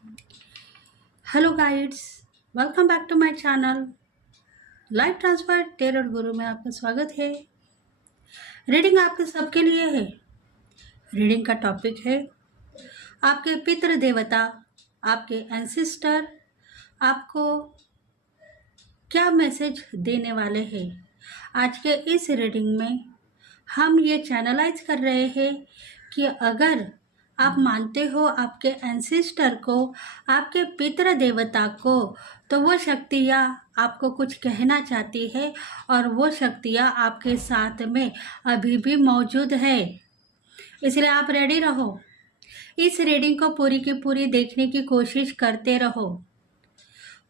Hello guides, welcome back to my channel life transfer terror guru में आपका स्वागत है। रीडिंग आपके सबके लिए है। रीडिंग का टॉपिक है आपके पितृ देवता, आपके एंसेस्टर आपको क्या मैसेज देने वाले हैं। आज के इस रीडिंग में हम ये चैनलाइज कर रहे हैं कि अगर आप मानते हो आपके एंसेस्टर को, आपके पितृ देवता को, तो वो शक्तियाँ आपको कुछ कहना चाहती है और वो शक्तियाँ आपके साथ में अभी भी मौजूद है। इसलिए आप रेडी रहो। इस रीडिंग को पूरी की पूरी देखने की कोशिश करते रहो।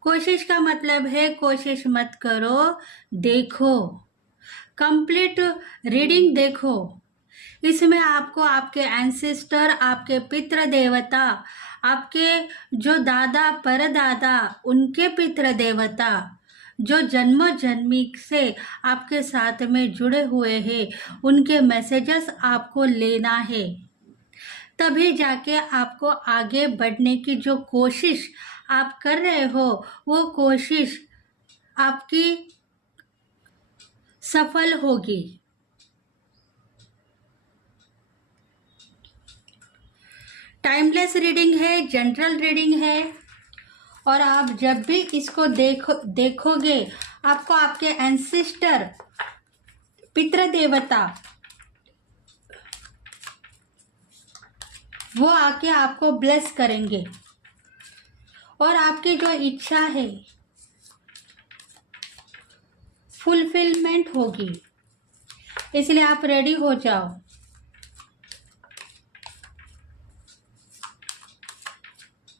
कोशिश का मतलब है कोशिश मत करो, देखो, कंप्लीट रीडिंग देखो। इसमें आपको आपके एंसेस्टर, आपके पितृ देवता, आपके जो दादा परदादा, उनके पितृ देवता जो जन्मों जन्मी से आपके साथ में जुड़े हुए हैं, उनके मैसेजेस आपको लेना है। तभी जाके आपको आगे बढ़ने की जो कोशिश आप कर रहे हो, वो कोशिश आपकी सफल होगी। टाइमलेस रीडिंग है, जनरल रीडिंग है, और आप जब भी इसको देखोगे आपको आपके एंसेस्टर, पितृ देवता, वो आके आपको ब्लेस करेंगे और आपकी जो इच्छा है फुलफिलमेंट होगी। इसलिए आप रेडी हो जाओ।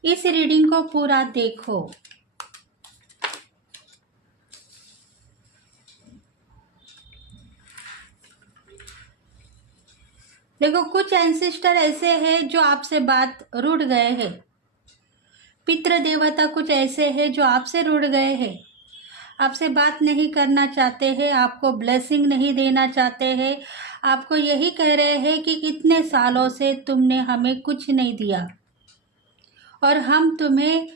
इस रीडिंग को पूरा देखो। देखो, कुछ एंसेस्टर ऐसे हैं जो आपसे बात रूठ गए हैं। पितृ देवता कुछ ऐसे हैं जो आपसे रूठ गए हैं, आपसे बात नहीं करना चाहते हैं, आपको ब्लेसिंग नहीं देना चाहते हैं। आपको यही कह रहे हैं कि इतने सालों से तुमने हमें कुछ नहीं दिया और हम तुम्हें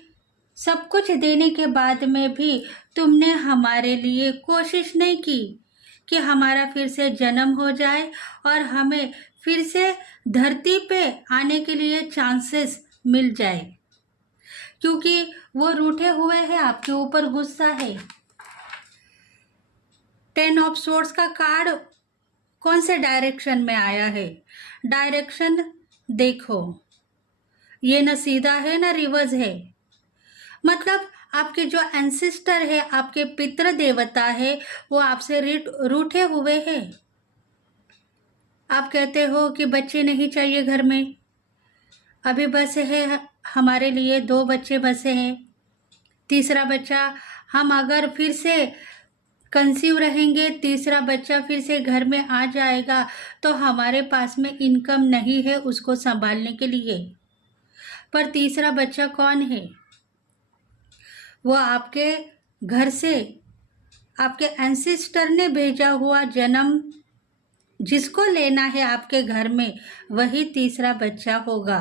सब कुछ देने के बाद में भी तुमने हमारे लिए कोशिश नहीं की कि हमारा फिर से जन्म हो जाए और हमें फिर से धरती पे आने के लिए चांसेस मिल जाए, क्योंकि वो रूठे हुए हैं, आपके ऊपर गुस्सा है। 10 ऑफ सोर्ड्स का कार्ड कौन से डायरेक्शन में आया है? डायरेक्शन देखो, ये न सीधा है न रिवर्स है। मतलब आपके जो एंसेस्टर है, आपके पितृ देवता है, वो आपसे रूठे हुए हैं। आप कहते हो कि बच्चे नहीं चाहिए घर में, अभी बस है हमारे लिए 2 बच्चे बसे हैं, तीसरा बच्चा हम अगर फिर से कंसीव रहेंगे, तीसरा बच्चा फिर से घर में आ जाएगा तो हमारे पास में इनकम नहीं है उसको संभालने के लिए। पर तीसरा बच्चा कौन है? वो आपके घर से आपके एंसेस्टर ने भेजा हुआ जन्म जिसको लेना है आपके घर में, वही तीसरा बच्चा होगा।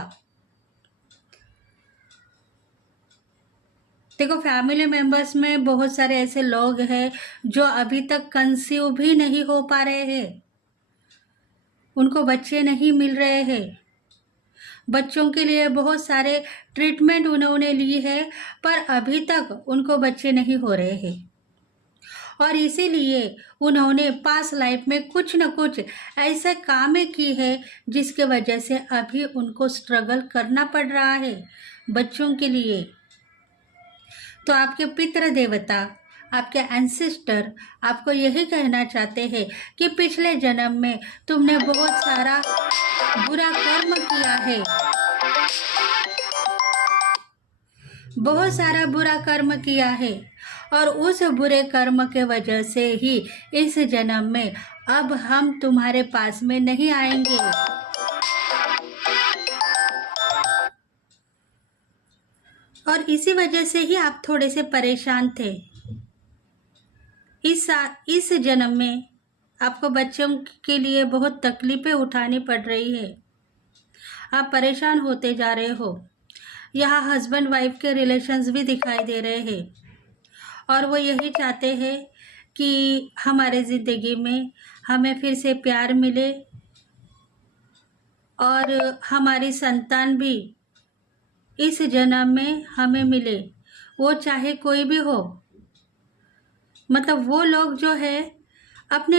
देखो, फैमिली मेंबर्स में बहुत सारे ऐसे लोग हैं जो अभी तक कंसीव भी नहीं हो पा रहे हैं, उनको बच्चे नहीं मिल रहे हैं। बच्चों के लिए बहुत सारे ट्रीटमेंट उन्होंने ली है, पर अभी तक उनको बच्चे नहीं हो रहे हैं। और इसीलिए उन्होंने पास लाइफ में कुछ न कुछ ऐसे काम की है जिसके वजह से अभी उनको स्ट्रगल करना पड़ रहा है बच्चों के लिए। तो आपके पितृ देवता, आपके एंसेस्टर आपको यही कहना चाहते हैं कि पिछले जन्म में तुमने बहुत सारा बुरा कर्म किया है, बहुत सारा बुरा कर्म किया है, और उस बुरे कर्म के वजह से ही इस जन्म में अब हम तुम्हारे पास में नहीं आएंगे। और इसी वजह से ही आप थोड़े से परेशान थे। इस जन्म में आपको बच्चों के लिए बहुत तकलीफें उठानी पड़ रही है, आप परेशान होते जा रहे हो। यहाँ हस्बैंड वाइफ के रिलेशंस भी दिखाई दे रहे हैं और वो यही चाहते हैं कि हमारे ज़िंदगी में हमें फिर से प्यार मिले और हमारी संतान भी इस जन्म में हमें मिले, वो चाहे कोई भी हो। मतलब वो लोग जो है अपने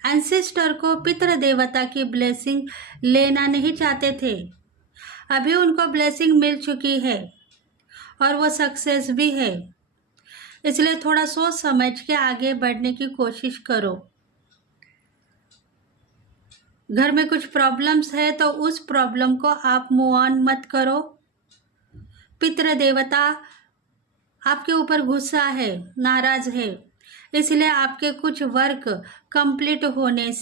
एंसेस्टर को, पितृ देवता की ब्लेसिंग लेना नहीं चाहते थे। अभी उनको ब्लेसिंग मिल चुकी है और वो सक्सेस भी है। इसलिए थोड़ा सोच समझ के आगे बढ़ने की कोशिश करो। घर में कुछ प्रॉब्लम्स है तो उस प्रॉब्लम को आप मूव ऑन मत करो। पितृ देवता आपके ऊपर गुस्सा है, नाराज है, इसलिए आपके कुछ वर्क कंप्लीट होने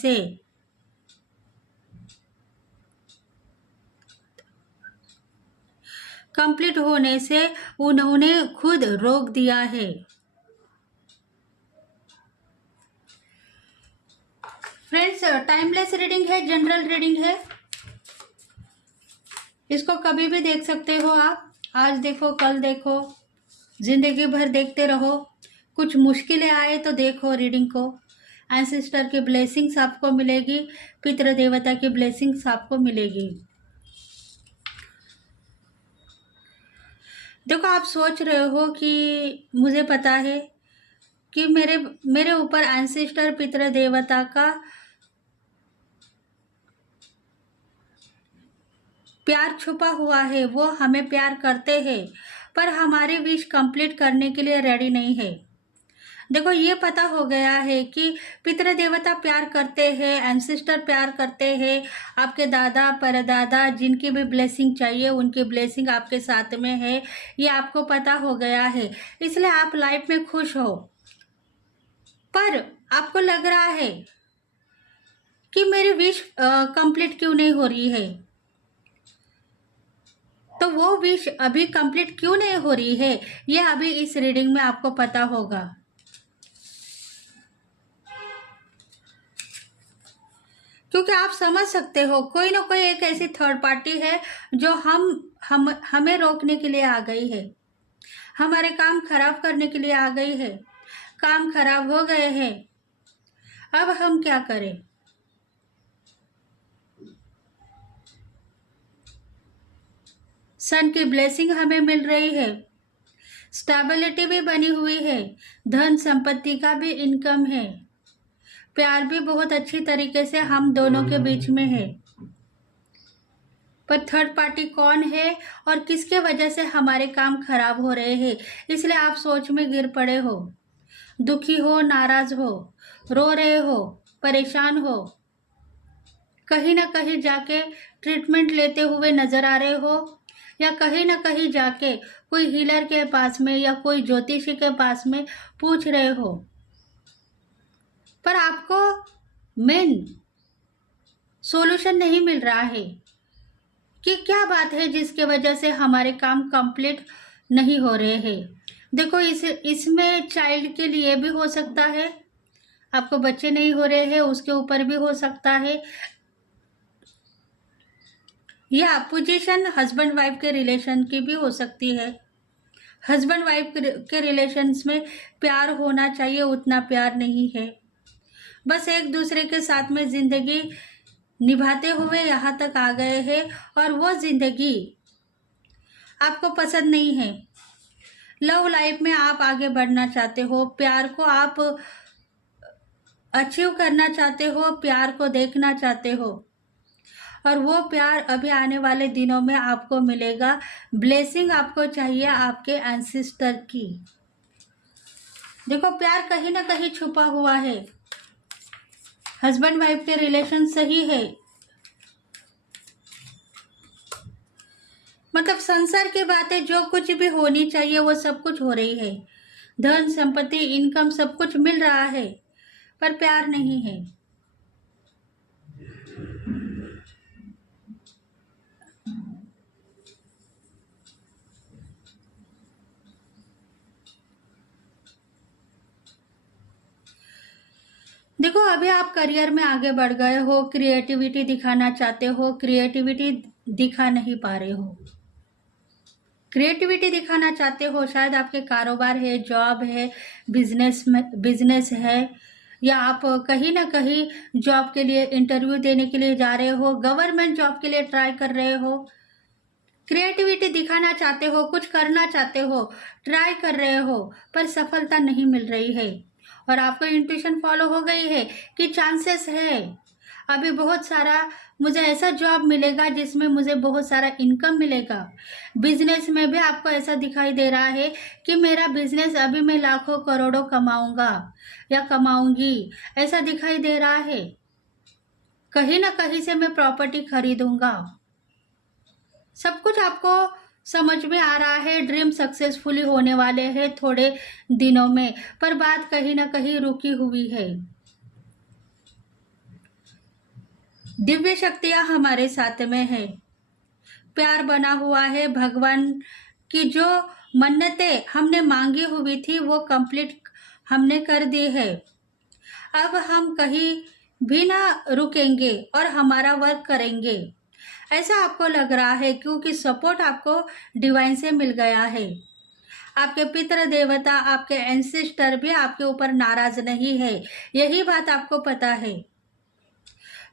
से उन्होंने खुद रोक दिया है। फ्रेंड्स, टाइमलेस रीडिंग है, जनरल रीडिंग है, इसको कभी भी देख सकते हो आप। आज देखो, कल देखो, जिंदगी भर देखते रहो। कुछ मुश्किलें आए तो देखो रीडिंग को। एंसेस्टर की ब्लेसिंग्स आपको मिलेगी, पितृ देवता की ब्लेसिंग्स आपको मिलेगी। देखो, आप सोच रहे हो कि मुझे पता है कि मेरे ऊपर एंसेस्टर, पितृ देवता का प्यार छुपा हुआ है, वो हमें प्यार करते हैं पर हमारे विश कंप्लीट करने के लिए रेडी नहीं है। देखो, ये पता हो गया है कि पितृ देवता प्यार करते हैं, एंसेस्टर प्यार करते हैं, आपके दादा परदादा जिनकी भी ब्लेसिंग चाहिए उनकी ब्लेसिंग आपके साथ में है, ये आपको पता हो गया है। इसलिए आप लाइफ में खुश हो। पर आपको लग रहा है कि मेरी विश कंप्लीट क्यों नहीं हो रही है। तो वो विश अभी कंप्लीट क्यों नहीं हो रही है, ये अभी इस रीडिंग में आपको पता होगा। क्योंकि आप समझ सकते हो कोई ना कोई एक ऐसी थर्ड पार्टी है जो हमें रोकने के लिए आ गई है, हमारे काम खराब करने के लिए आ गई है। काम खराब हो गए हैं, अब हम क्या करें। सन की ब्लेसिंग हमें मिल रही है, स्टेबिलिटी भी बनी हुई है, धन संपत्ति का भी इनकम है, प्यार भी बहुत अच्छी तरीके से हम दोनों के बीच में है। पर थर्ड पार्टी कौन है और किसके वजह से हमारे काम खराब हो रहे हैं, इसलिए आप सोच में गिर पड़े हो, दुखी हो, नाराज हो, रो रहे हो, परेशान हो, कहीं ना कहीं जाके ट्रीटमेंट लेते हुए नजर आ रहे हो, या कहीं ना कहीं जाके कोई हीलर के पास में या कोई ज्योतिषी के पास में पूछ रहे हो, पर आपको मेन सॉल्यूशन नहीं मिल रहा है कि क्या बात है जिसके वजह से हमारे काम कंप्लीट नहीं हो रहे हैं। देखो, इसमें चाइल्ड के लिए भी हो सकता है, आपको बच्चे नहीं हो रहे हैं उसके ऊपर भी हो सकता है, या पोजीशन हस्बैंड वाइफ के रिलेशन की भी हो सकती है। हस्बैंड वाइफ के रिलेशंस में प्यार होना चाहिए, उतना प्यार नहीं है, बस एक दूसरे के साथ में जिंदगी निभाते हुए यहाँ तक आ गए हैं और वो जिंदगी आपको पसंद नहीं है। लव लाइफ में आप आगे बढ़ना चाहते हो, प्यार को आप अचीव करना चाहते हो, प्यार को देखना चाहते हो, और वो प्यार अभी आने वाले दिनों में आपको मिलेगा। ब्लेसिंग आपको चाहिए आपके एंसेस्टर की। देखो, प्यार कहीं ना कहीं छुपा हुआ है, हस्बैंड वाइफ के रिलेशन सही है, मतलब संसार की बातें जो कुछ भी होनी चाहिए वो सब कुछ हो रही है, धन संपत्ति इनकम सब कुछ मिल रहा है, पर प्यार नहीं है। देखो, अभी आप करियर में आगे बढ़ गए हो, क्रिएटिविटी दिखाना चाहते हो, क्रिएटिविटी दिखा नहीं पा रहे हो, क्रिएटिविटी दिखाना चाहते हो, शायद आपके कारोबार है, जॉब है, बिजनेस है, या आप कहीं ना कहीं जॉब के लिए इंटरव्यू देने के लिए जा रहे हो, गवर्नमेंट जॉब के लिए ट्राई कर रहे हो, क्रिएटिविटी दिखाना चाहते हो, कुछ करना चाहते हो, ट्राई कर रहे हो, पर सफलता नहीं मिल रही है और आपको इंट्यूशन फॉलो हो गई है कि चांसेस है अभी बहुत सारा, मुझे ऐसा जॉब मिलेगा जिसमें मुझे बहुत सारा इनकम मिलेगा। बिजनेस में भी आपको ऐसा दिखाई दे रहा है कि मेरा बिजनेस अभी मैं लाखों करोड़ों कमाऊंगा या कमाऊंगी, ऐसा दिखाई दे रहा है। कहीं ना कहीं से मैं प्रॉपर्टी खरीदूंगा, सब कुछ आपको समझ में आ रहा है। ड्रीम सक्सेसफुली होने वाले हैं थोड़े दिनों में, पर बात कहीं ना कहीं रुकी हुई है। दिव्य शक्तियां हमारे साथ में है, प्यार बना हुआ है। भगवान की जो मन्नतें हमने मांगी हुई थी वो कंप्लीट हमने कर दी है। अब हम कहीं भी ना रुकेंगे और हमारा वर्क करेंगे, ऐसा आपको लग रहा है, क्योंकि सपोर्ट आपको डिवाइन से मिल गया है। आपके पितृ देवता, आपके एंसेस्टर भी आपके ऊपर नाराज नहीं है, यही बात आपको पता है।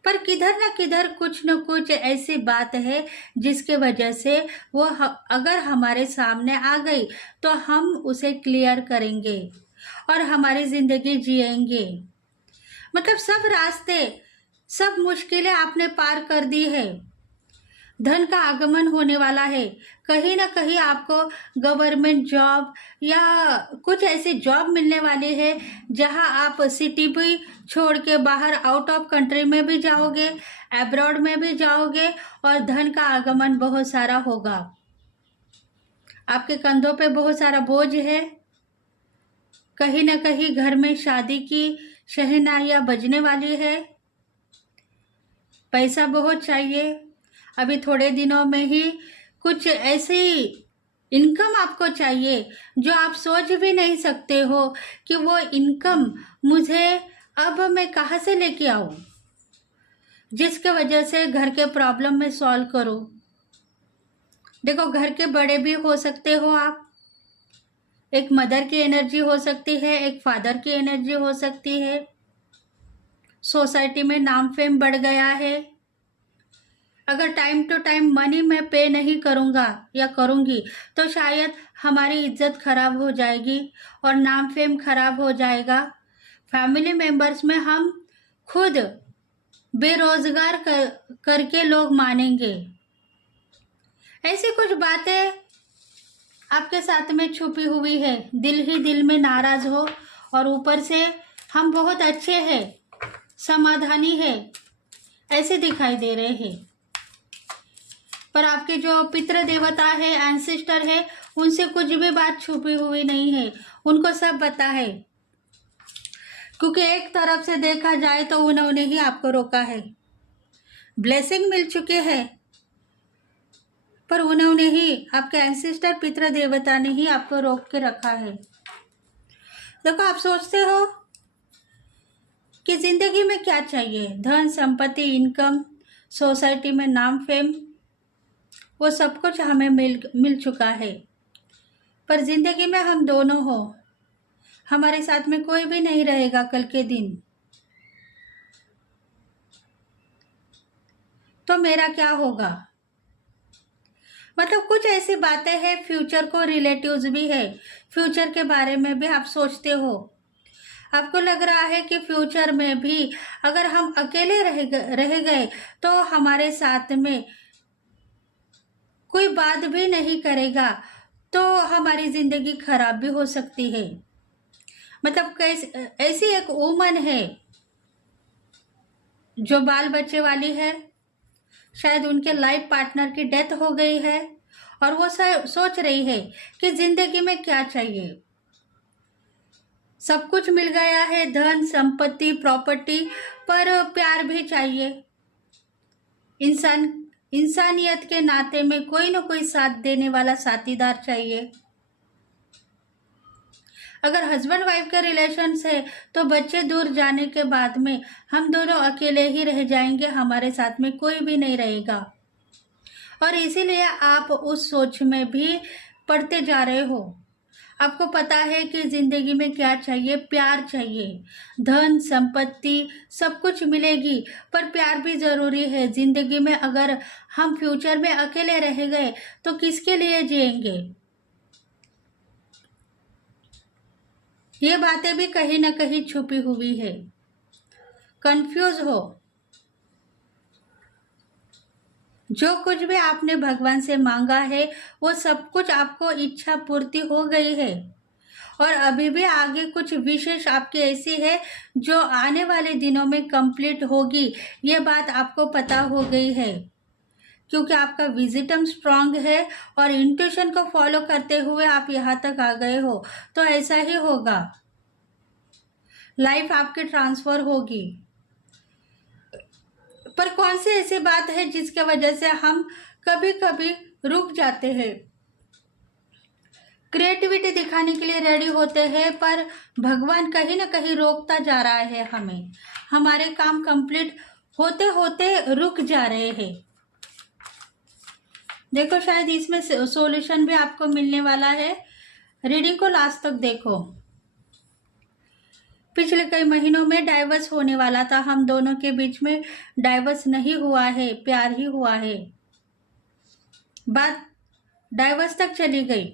पर किधर न किधर कुछ न कुछ ऐसी बात है जिसके वजह से वो अगर हमारे सामने आ गई तो हम उसे क्लियर करेंगे और हमारी जिंदगी जिएंगे। मतलब सब रास्ते, सब मुश्किलें आपने पार कर दी है। धन का आगमन होने वाला है। कहीं ना कहीं आपको गवर्नमेंट जॉब या कुछ ऐसी जॉब मिलने वाली है जहां आप सिटी भी छोड़ के बाहर आउट ऑफ कंट्री में भी जाओगे, अब्रॉड में भी जाओगे और धन का आगमन बहुत सारा होगा। आपके कंधों पे बहुत सारा बोझ है। कहीं ना कहीं घर में शादी की शहनाइयां बजने वाली है। पैसा बहुत चाहिए। अभी थोड़े दिनों में ही कुछ ऐसी इनकम आपको चाहिए जो आप सोच भी नहीं सकते हो कि वो इनकम मुझे अब मैं कहाँ से लेके आऊं, जिसके वजह से घर के प्रॉब्लम में सॉल्व करूं। देखो, घर के बड़े भी हो सकते हो आप, एक मदर की एनर्जी हो सकती है, एक फादर की एनर्जी हो सकती है। सोसाइटी में नाम फेम बढ़ गया है। अगर टाइम टू टाइम मनी मैं पे नहीं करूँगा या करूँगी तो शायद हमारी इज्जत खराब हो जाएगी और नाम फेम खराब हो जाएगा। फैमिली मेंबर्स में हम खुद बेरोजगार करके लोग मानेंगे। ऐसी कुछ बातें आपके साथ में छुपी हुई है। दिल ही दिल में नाराज हो और ऊपर से हम बहुत अच्छे हैं, समाधानी है, ऐसे दिखाई दे रहे हैं। पर आपके जो पितृ देवता है, एंसेस्टर है, उनसे कुछ भी बात छुपी हुई नहीं है, उनको सब पता है। क्योंकि एक तरफ से देखा जाए तो उन्होंने ही आपको रोका है। ब्लेसिंग मिल चुके हैं, पर उन्होंने ही, आपके एंसेस्टर पितृ देवता ने ही आपको रोक के रखा है। देखो, आप सोचते हो कि जिंदगी में क्या चाहिए, धन संपत्ति, इनकम, सोसाइटी में नाम फेम, वो सब कुछ हमें मिल चुका है। पर जिंदगी में हम दोनों हो, हमारे साथ में कोई भी नहीं रहेगा कल के दिन, तो मेरा क्या होगा। मतलब कुछ ऐसी बातें हैं, फ्यूचर को रिलेटिव्स भी है, फ्यूचर के बारे में भी आप सोचते हो। आपको लग रहा है कि फ्यूचर में भी अगर हम अकेले रह गए तो हमारे साथ में कोई बात भी नहीं करेगा, तो हमारी जिंदगी खराब भी हो सकती है। मतलब ऐसी एक वुमन है जो बाल बच्चे वाली है, शायद उनके लाइफ पार्टनर की डेथ हो गई है और वो सोच रही है कि जिंदगी में क्या चाहिए। सब कुछ मिल गया है, धन संपत्ति प्रॉपर्टी, पर प्यार भी चाहिए। इंसानियत के नाते में कोई ना कोई साथ देने वाला साथीदार चाहिए। अगर हस्बैंड वाइफ के रिलेशन है तो बच्चे दूर जाने के बाद में हम दोनों अकेले ही रह जाएंगे, हमारे साथ में कोई भी नहीं रहेगा। और इसीलिए आप उस सोच में भी पढ़ते जा रहे हो। आपको पता है कि ज़िंदगी में क्या चाहिए, प्यार चाहिए, धन संपत्ति सब कुछ मिलेगी, पर प्यार भी ज़रूरी है ज़िंदगी में। अगर हम फ्यूचर में अकेले रह गए तो किसके लिए जिएंगे? ये बातें भी कहीं ना कहीं छुपी हुई है। कंफ्यूज हो, जो कुछ भी आपने भगवान से मांगा है वो सब कुछ आपको इच्छा पूर्ति हो गई है, और अभी भी आगे कुछ विशेष आपकी ऐसी है जो आने वाले दिनों में कंप्लीट होगी। ये बात आपको पता हो गई है, क्योंकि आपका विजिटम स्ट्रांग है और इंट्यूशन को फॉलो करते हुए आप यहाँ तक आ गए हो। तो ऐसा ही होगा, लाइफ आपकी ट्रांसफर होगी। पर कौन सी ऐसी बात है जिसके वजह से हम कभी कभी रुक जाते हैं? क्रिएटिविटी दिखाने के लिए रेडी होते हैं, पर भगवान कहीं ना कहीं रोकता जा रहा है हमें। हमारे काम कंप्लीट होते होते रुक जा रहे हैं। देखो, शायद इसमें सॉल्यूशन भी आपको मिलने वाला है। रीडिंग को लास्ट तक देखो। पिछले कई महीनों में डाइवर्स होने वाला था, हम दोनों के बीच में डाइवर्स नहीं हुआ है, प्यार ही हुआ है। बात डाइवर्स तक चली गई,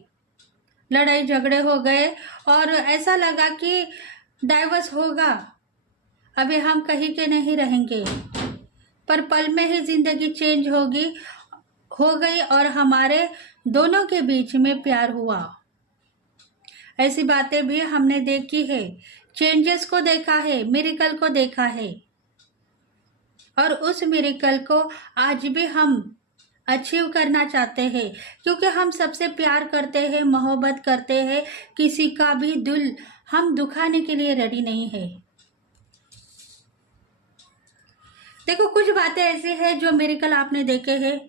लड़ाई झगड़े हो गए और ऐसा लगा कि डाइवर्स होगा, अभी हम कहीं के नहीं रहेंगे। पर पल में ही जिंदगी चेंज हो गई और हमारे दोनों के बीच में प्यार हुआ। ऐसी बातें भी हमने देखी है, चेंजेस को देखा है, मिरेकल को देखा है, और उस मिरेकल को आज भी हम अचीव करना चाहते हैं, क्योंकि हम सबसे प्यार करते हैं, मोहब्बत करते हैं। किसी का भी दिल हम दुखाने के लिए रेडी नहीं है। देखो, कुछ बातें ऐसी हैं जो मिरेकल आपने देखे हैं,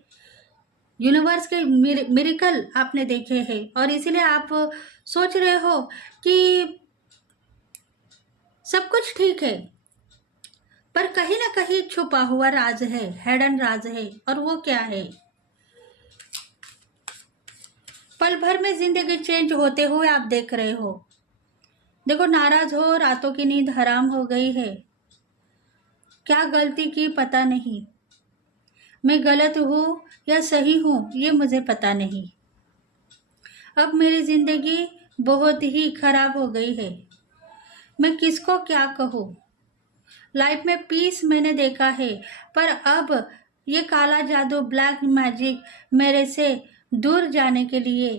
यूनिवर्स के मिरेकल आपने देखे हैं, और इसीलिए आप सोच रहे हो कि सब कुछ ठीक है, पर कहीं ना कहीं छुपा हुआ राज है, हिडन राज है। और वो क्या है? पल भर में जिंदगी चेंज होते हुए आप देख रहे हो। देखो, नाराज हो, रातों की नींद हराम हो गई है। क्या गलती की पता नहीं, मैं गलत हूँ या सही हूँ ये मुझे पता नहीं। अब मेरी जिंदगी बहुत ही खराब हो गई है, मैं किसको क्या कहूँ। लाइफ में पीस मैंने देखा है, पर अब ये काला जादू, ब्लैक मैजिक मेरे से दूर जाने के लिए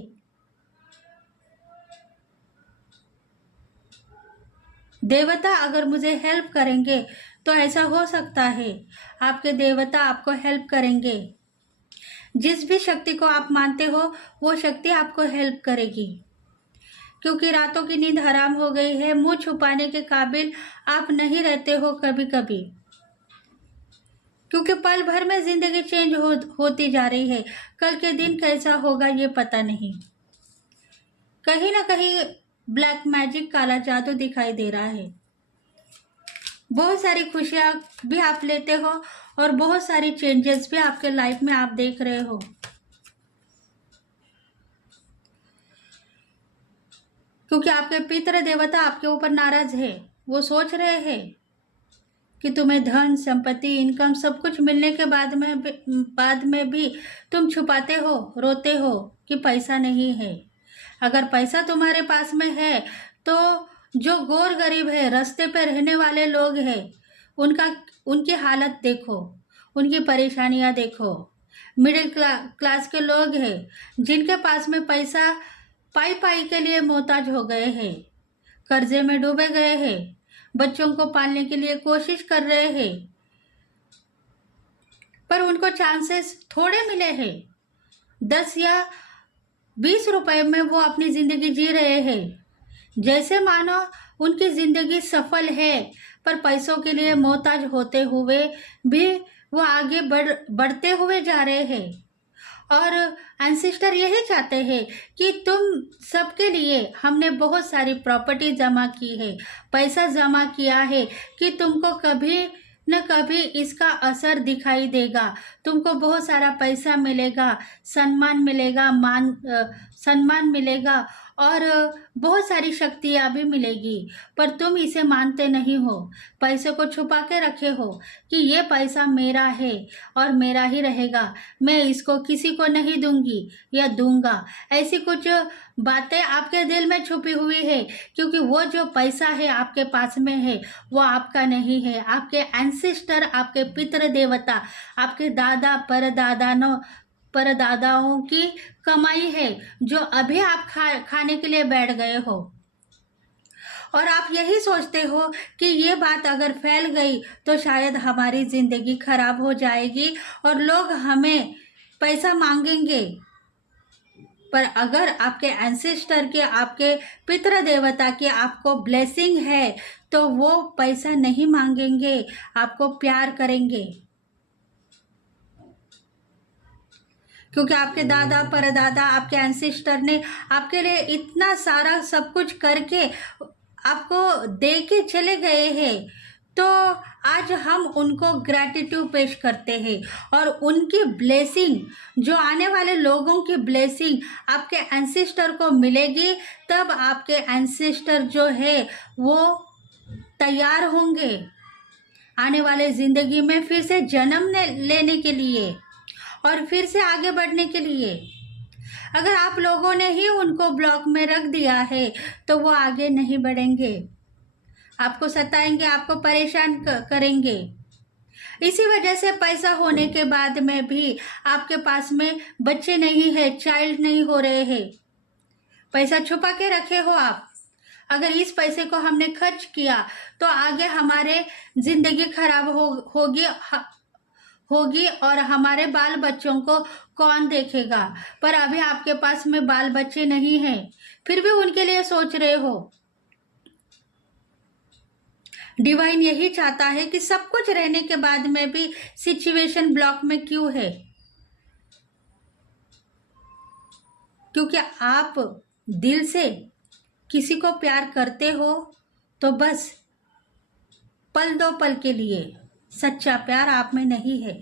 देवता अगर मुझे हेल्प करेंगे तो ऐसा हो सकता है। आपके देवता आपको हेल्प करेंगे। जिस भी शक्ति को आप मानते हो वो शक्ति आपको हेल्प करेगी, क्योंकि रातों की नींद हराम हो गई है। मुंह छुपाने के काबिल आप नहीं रहते हो कभी कभी, क्योंकि पल भर में जिंदगी चेंज होती जा रही है। कल के दिन कैसा होगा ये पता नहीं। कहीं ना कहीं ब्लैक मैजिक, काला जादू दिखाई दे रहा है। बहुत सारी खुशियां भी आप लेते हो और बहुत सारी चेंजेस भी आपके लाइफ में आप देख रहे हो। क्योंकि आपके पितृ देवता आपके ऊपर नाराज है। वो सोच रहे हैं कि तुम्हें धन संपत्ति, इनकम सब कुछ मिलने के बाद में भी तुम छुपाते हो, रोते हो कि पैसा नहीं है। अगर पैसा तुम्हारे पास में है तो जो गौर गरीब है, रास्ते पे रहने वाले लोग हैं, उनकी हालत देखो, उनकी परेशानियां देखो। मिडिल क्लास के लोग हैं जिनके पास में पैसा पाई के लिए मोहताज हो गए हैं, कर्जे में डूबे गए हैं, बच्चों को पालने के लिए कोशिश कर रहे हैं, पर उनको चांसेस थोड़े मिले हैं। 10 या 20 रुपए में वो अपनी जिंदगी जी रहे हैं, जैसे मानो उनकी जिंदगी सफल है, पर पैसों के लिए मोहताज होते हुए भी वो आगे बढ़ते हुए जा रहे हैं। और एंसेस्टर यही चाहते हैं कि तुम सबके लिए हमने बहुत सारी प्रॉपर्टी जमा की है, पैसा जमा किया है कि तुमको कभी न कभी इसका असर दिखाई देगा। तुमको बहुत सारा पैसा मिलेगा, सम्मान मिलेगा, सम्मान मिलेगा और बहुत सारी शक्तियाँ भी मिलेगी, पर तुम इसे मानते नहीं हो। पैसे को छुपा के रखे हो कि ये पैसा मेरा है और मेरा ही रहेगा, मैं इसको किसी को नहीं दूंगी या दूंगा। ऐसी कुछ बातें आपके दिल में छुपी हुई है, क्योंकि वो जो पैसा है आपके पास में है वो आपका नहीं है। आपके एंसेस्टर, आपके पितृ देवता, आपके दादा परदादाओं की कमाई है, जो अभी आप खाने के लिए बैठ गए हो। और आप यही सोचते हो कि ये बात अगर फैल गई तो शायद हमारी जिंदगी खराब हो जाएगी और लोग हमें पैसा मांगेंगे। पर अगर आपके एंसेस्टर के, आपके पितृ देवता की आपको ब्लेसिंग है तो वो पैसा नहीं मांगेंगे, आपको प्यार करेंगे, क्योंकि आपके दादा परदादा, आपके एंसेस्टर ने आपके लिए इतना सारा सब कुछ करके आपको दे के चले गए हैं। तो आज हम उनको ग्रैटिट्यूड पेश करते हैं और उनकी ब्लेसिंग, जो आने वाले लोगों की ब्लेसिंग आपके एंसेस्टर को मिलेगी, तब आपके एंसेस्टर जो है वो तैयार होंगे आने वाले ज़िंदगी में फिर से जन्म लेने के लिए और फिर से आगे बढ़ने के लिए। अगर आप लोगों ने ही उनको ब्लॉक में रख दिया है तो वो आगे नहीं बढ़ेंगे, आपको सताएंगे, आपको परेशान करेंगे। इसी वजह से पैसा होने के बाद में भी आपके पास में बच्चे नहीं है, चाइल्ड नहीं हो रहे हैं। पैसा छुपा के रखे हो आप। अगर इस पैसे को हमने खर्च किया तो आगे हमारे जिंदगी खराब होगी और हमारे बाल बच्चों को कौन देखेगा। पर अभी आपके पास में बाल बच्चे नहीं हैं, फिर भी उनके लिए सोच रहे हो। डिवाइन यही चाहता है कि सब कुछ रहने के बाद में भी सिचुएशन ब्लॉक में क्यों है, क्योंकि आप दिल से किसी को प्यार करते हो तो बस पल दो पल के लिए, सच्चा प्यार आप में नहीं है।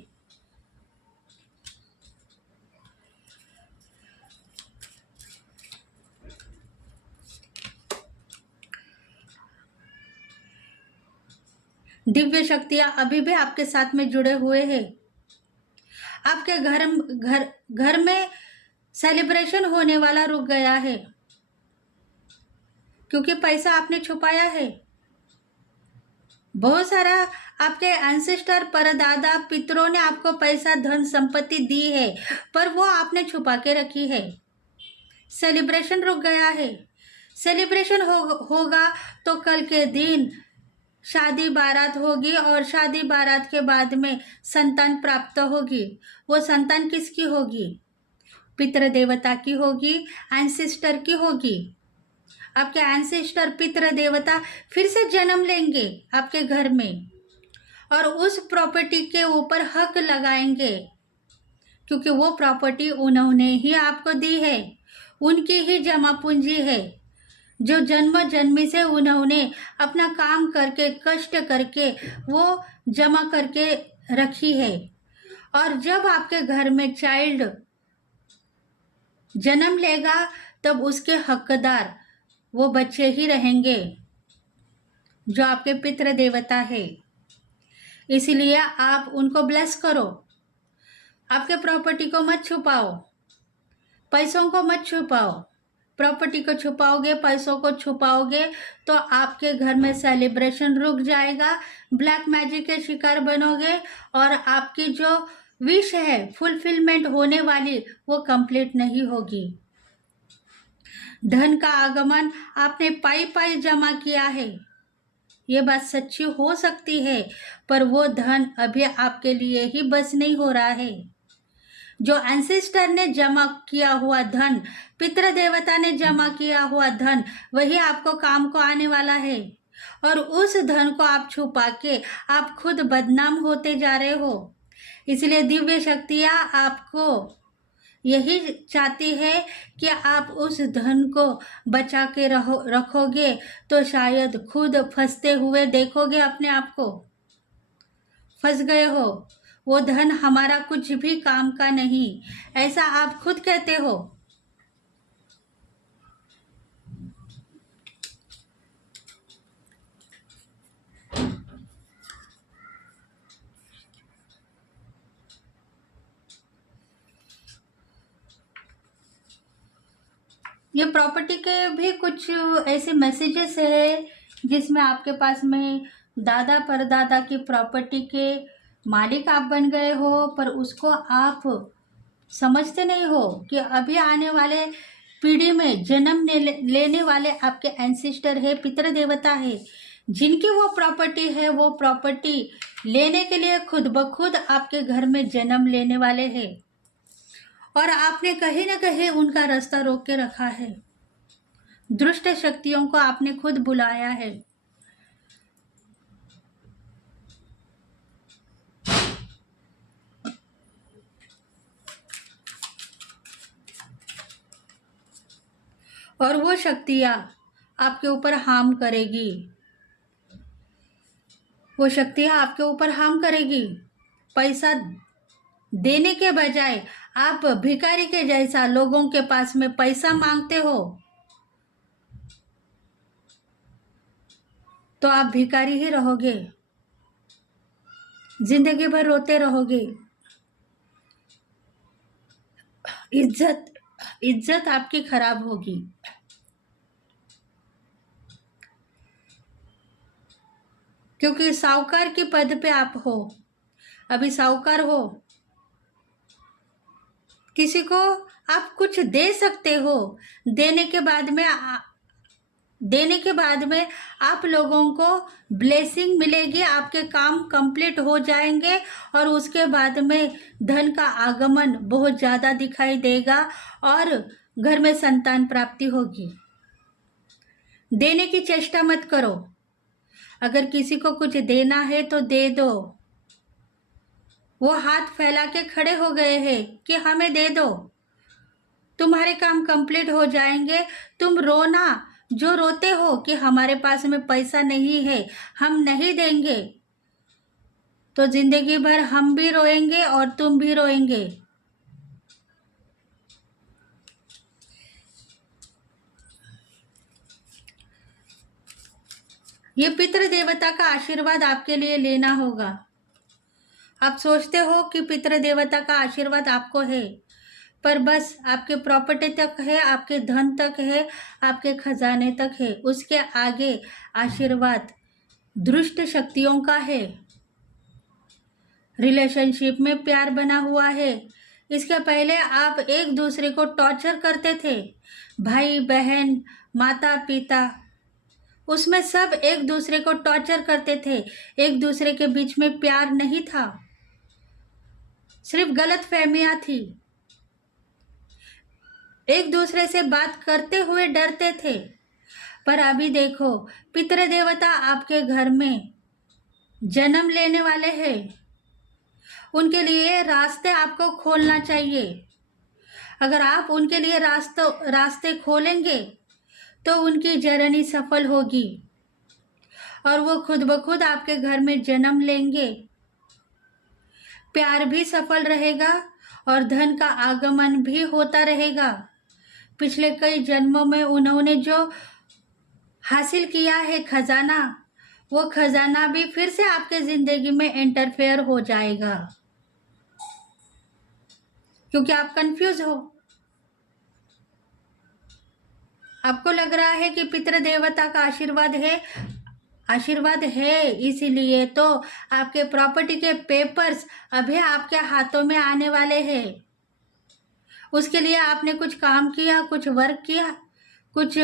दिव्य शक्तियां अभी भी आपके साथ में जुड़े हुए हैं। आपके घर में सेलिब्रेशन होने वाला रुक गया है, क्योंकि पैसा आपने छुपाया है। बहुत सारा आपके एंसेस्टर, परदादा, पितरों ने आपको पैसा, धन संपत्ति दी है, पर वो आपने छुपा के रखी है। सेलिब्रेशन रुक गया है। सेलिब्रेशन होगा तो कल के दिन शादी बारात होगी और शादी बारात के बाद में संतान प्राप्त होगी। वो संतान किसकी होगी? पितृ देवता की होगी, एंसेस्टर की होगी। आपके एंसेस्टर, पितृ देवता फिर से जन्म लेंगे आपके घर में और उस प्रॉपर्टी के ऊपर हक लगाएंगे, क्योंकि वो प्रॉपर्टी उन्होंने ही आपको दी है, उनकी ही जमा पूंजी है, जो जन्म जन्मी से उन्होंने अपना काम करके, कष्ट करके वो जमा करके रखी है। और जब आपके घर में चाइल्ड जन्म लेगा तब उसके हकदार वो बच्चे ही रहेंगे जो आपके पितृ देवता है। इसलिए आप उनको ब्लेस करो। आपके प्रॉपर्टी को मत छुपाओ, पैसों को मत छुपाओ। प्रॉपर्टी को छुपाओगे, पैसों को छुपाओगे तो आपके घर में सेलिब्रेशन रुक जाएगा, ब्लैक मैजिक के शिकार बनोगे और आपकी जो विश है फुलफिलमेंट होने वाली वो कंप्लीट नहीं होगी। धन का आगमन आपने पाई पाई जमा किया है, ये बात सच्ची हो सकती है, पर वो धन अभी आपके लिए ही बस नहीं हो रहा है। जो एंसेस्टर ने जमा किया हुआ धन, पितृ देवता ने जमा किया हुआ धन, वही आपको काम को आने वाला है। और उस धन को आप छुपा के आप खुद बदनाम होते जा रहे हो। इसलिए दिव्य शक्तियाँ आपको यही चाहती है कि आप उस धन को बचा के रखोगे तो शायद खुद फंसते हुए देखोगे अपने आप को। फंस गए हो, वो धन हमारा कुछ भी काम का नहीं, ऐसा आप खुद कहते हो। ये प्रॉपर्टी के भी कुछ ऐसे मैसेजेस है जिसमें आपके पास में दादा परदादा की प्रॉपर्टी के मालिक आप बन गए हो, पर उसको आप समझते नहीं हो कि अभी आने वाले पीढ़ी में जन्म लेने वाले आपके एंसेस्टर है, पितृ देवता है, जिनकी वो प्रॉपर्टी है, वो प्रॉपर्टी लेने के लिए खुद ब खुद आपके घर में जन्म लेने वाले हैं, और आपने कहीं ना कहीं उनका रास्ता रोक के रखा है। दुष्ट शक्तियों को आपने खुद बुलाया है। और वो शक्तियां आपके ऊपर हार्म करेगी, वो शक्तियां आपके ऊपर हार्म करेगी। पैसा देने के बजाय आप भिखारी के जैसा लोगों के पास में पैसा मांगते हो, तो आप भिखारी ही रहोगे, जिंदगी भर रोते रहोगे। इज्जत आपकी खराब होगी। क्योंकि साहूकार के पद पे आप हो, अभी साहूकार हो, किसी को आप कुछ दे सकते हो, देने के बाद में आप लोगों को ब्लेसिंग मिलेगी, आपके काम कंप्लीट हो जाएंगे, और उसके बाद में धन का आगमन बहुत ज़्यादा दिखाई देगा और घर में संतान प्राप्ति होगी। देने की चेष्टा मत करो। अगर किसी को कुछ देना है तो दे दो। वो हाथ फैला के खड़े हो गए हैं कि हमें दे दो, तुम्हारे काम कंप्लीट हो जाएंगे। तुम रोना, जो रोते हो कि हमारे पास में पैसा नहीं है, हम नहीं देंगे, तो जिंदगी भर हम भी रोएंगे और तुम भी रोएंगे। ये पितृ देवता का आशीर्वाद आपके लिए लेना होगा। आप सोचते हो कि पितृ देवता का आशीर्वाद आपको है, पर बस आपके प्रॉपर्टी तक है, आपके धन तक है, आपके खजाने तक है, उसके आगे आशीर्वाद दुष्ट शक्तियों का है। रिलेशनशिप में प्यार बना हुआ है। इसके पहले आप एक दूसरे को टॉर्चर करते थे, भाई बहन माता पिता, उसमें सब एक दूसरे को टॉर्चर करते थे, एक दूसरे के बीच में प्यार नहीं था, सिर्फ गलत फहमियां थी, एक दूसरे से बात करते हुए डरते थे। पर अभी देखो, पितृ देवता आपके घर में जन्म लेने वाले हैं, उनके लिए रास्ते आपको खोलना चाहिए। अगर आप उनके लिए रास्ते खोलेंगे तो उनकी जर्नी सफल होगी और वो खुद ब खुद आपके घर में जन्म लेंगे। प्यार भी सफल रहेगा और धन का आगमन भी होता रहेगा। पिछले कई जन्मों में उन्होंने जो हासिल किया है खजाना, वो खजाना भी फिर से आपके जिंदगी में इंटरफेयर हो जाएगा, क्योंकि आप कंफ्यूज हो। आपको लग रहा है कि पितृ देवता का आशीर्वाद है, इसीलिए तो आपके प्रॉपर्टी के पेपर्स अभी आपके हाथों में आने वाले हैं। उसके लिए आपने कुछ काम किया, कुछ वर्क किया, कुछ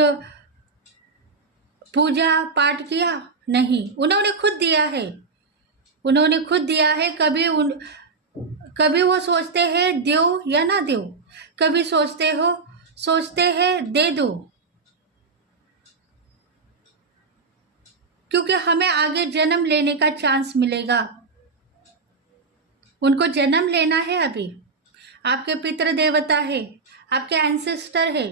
पूजा पाठ किया? नहीं, उन्होंने खुद दिया है, उन्होंने खुद दिया है। कभी वो सोचते हैं दो या ना दो, कभी सोचते हैं दे दो, क्योंकि हमें आगे जन्म लेने का चांस मिलेगा। उनको जन्म लेना है। अभी आपके पितृ देवता है, आपके एंसेस्टर है,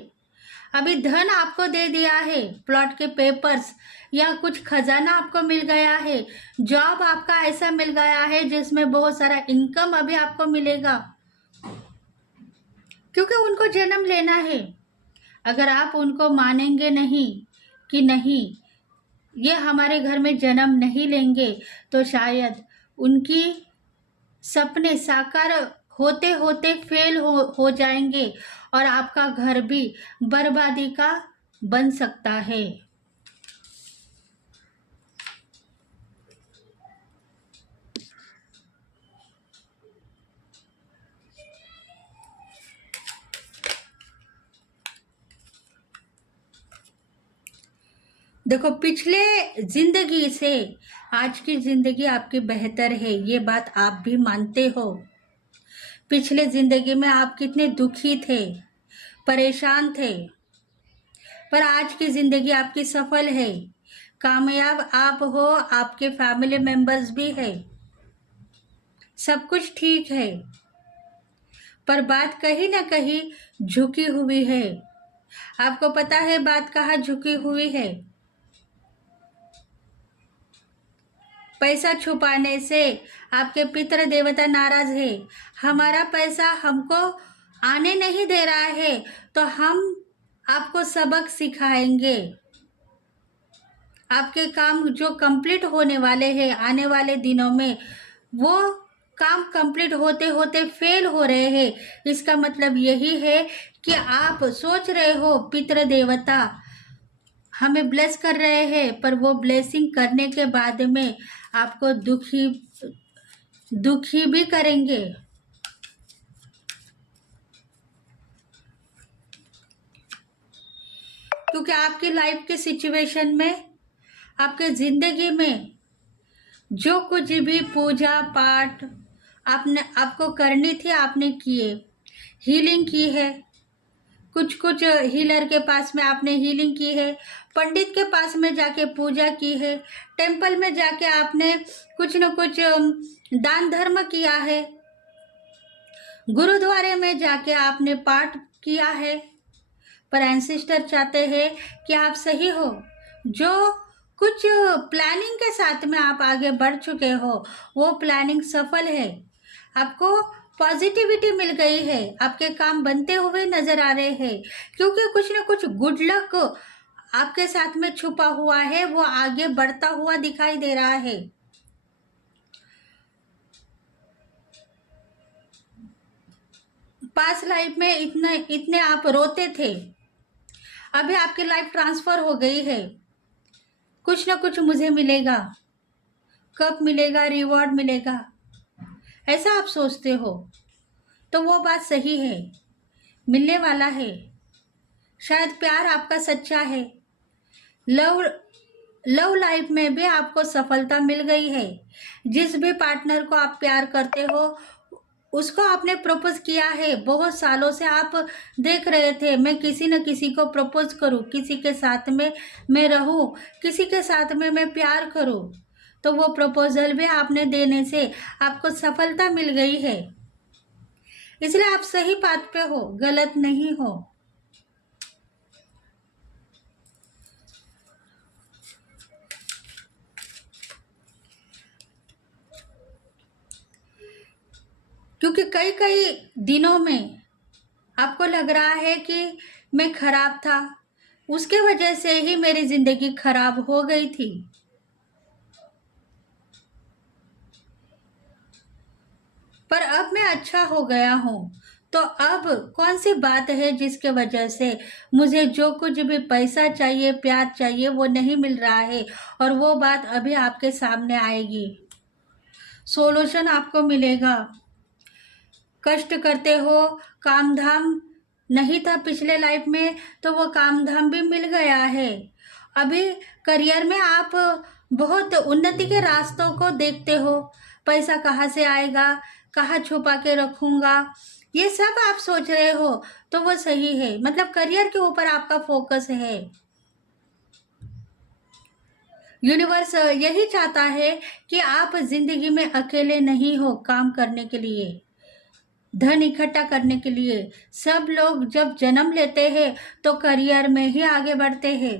अभी धन आपको दे दिया है, प्लॉट के पेपर्स या कुछ खजाना आपको मिल गया है, जॉब आपका ऐसा मिल गया है जिसमें बहुत सारा इनकम अभी आपको मिलेगा, क्योंकि उनको जन्म लेना है। अगर आप उनको मानेंगे नहीं कि नहीं ये हमारे घर में जन्म नहीं लेंगे, तो शायद उनकी सपने साकार होते होते फेल हो जाएंगे और आपका घर भी बर्बादी का बन सकता है। देखो, पिछले जिंदगी से आज की जिंदगी आपकी बेहतर है, ये बात आप भी मानते हो। पिछले जिंदगी में आप कितने दुखी थे, परेशान थे, पर आज की जिंदगी आपकी सफल है, कामयाब आप हो, आपके फैमिली मेंबर्स भी है, सब कुछ ठीक है, पर बात कहीं ना कहीं झुकी हुई है। आपको पता है बात कहाँ झुकी हुई है? पैसा छुपाने से आपके पितृ देवता नाराज है। हमारा पैसा हमको आने नहीं दे रहा है, तो हम आपको सबक सिखाएंगे। आपके काम जो कंप्लीट होने वाले हैं आने वाले दिनों में, वो काम कंप्लीट होते होते फेल हो रहे हैं। इसका मतलब यही है कि आप सोच रहे हो पितृ देवता हमें ब्लेस कर रहे हैं, पर वो ब्लेसिंग करने के बाद में आपको दुखी भी करेंगे। क्योंकि आपकी लाइफ के सिचुएशन में, आपके जिंदगी में जो कुछ भी पूजा पाठ आपको करनी थी आपने किए, हीलिंग की है, कुछ हीलर के पास में आपने हीलिंग की है, पंडित के पास में जाके पूजा की है, टेंपल में जाके आपने कुछ न कुछ दान धर्म किया है, गुरुद्वारे में जाके आपने पाठ किया है, पर एंसेस्टर चाहते हैं कि आप सही हो। जो कुछ प्लानिंग के साथ में आप आगे बढ़ चुके हो, वो प्लानिंग सफल है, आपको पॉजिटिविटी मिल गई है, आपके काम बनते हुए नजर आ रहे हैं, क्योंकि कुछ न कुछ गुड लक आपके साथ में छुपा हुआ है, वो आगे बढ़ता हुआ दिखाई दे रहा है। पास्ट लाइफ में इतने आप रोते थे, अभी आपकी लाइफ ट्रांसफर हो गई है, कुछ ना कुछ मुझे मिलेगा, कब मिलेगा, रिवॉर्ड मिलेगा, ऐसा आप सोचते हो, तो वो बात सही है, मिलने वाला है। शायद प्यार आपका सच्चा है, लव लाइफ में भी आपको सफलता मिल गई है। जिस भी पार्टनर को आप प्यार करते हो उसको आपने प्रपोज किया है। बहुत सालों से आप देख रहे थे मैं किसी न किसी को प्रपोज करूं, किसी के साथ में मैं रहूं, किसी के साथ में मैं प्यार करूं, तो वो प्रपोजल भी आपने देने से आपको सफलता मिल गई है। इसलिए आप सही बात पे हो, गलत नहीं हो। क्योंकि कई कई दिनों में आपको लग रहा है कि मैं खराब था, उसके वजह से ही मेरी जिंदगी खराब हो गई थी, पर अब मैं अच्छा हो गया हूँ। तो अब कौन सी बात है जिसके वजह से मुझे जो कुछ भी पैसा चाहिए, प्यार चाहिए, वो नहीं मिल रहा है, और वो बात अभी आपके सामने आएगी, सोल्यूशन आपको मिलेगा। कष्ट करते हो, काम धाम नहीं था पिछले लाइफ में, तो वो काम धाम भी मिल गया है। अभी करियर में आप बहुत उन्नति के रास्तों को देखते हो, पैसा कहाँ से आएगा, कहाँ छुपा के रखूंगा, ये सब आप सोच रहे हो, तो वो सही है। मतलब करियर के ऊपर आपका फोकस है। यूनिवर्स यही चाहता है कि आप जिंदगी में अकेले नहीं हो काम करने के लिए। धन इकट्ठा करने के लिए। सब लोग जब जन्म लेते हैं तो करियर में ही आगे बढ़ते हैं।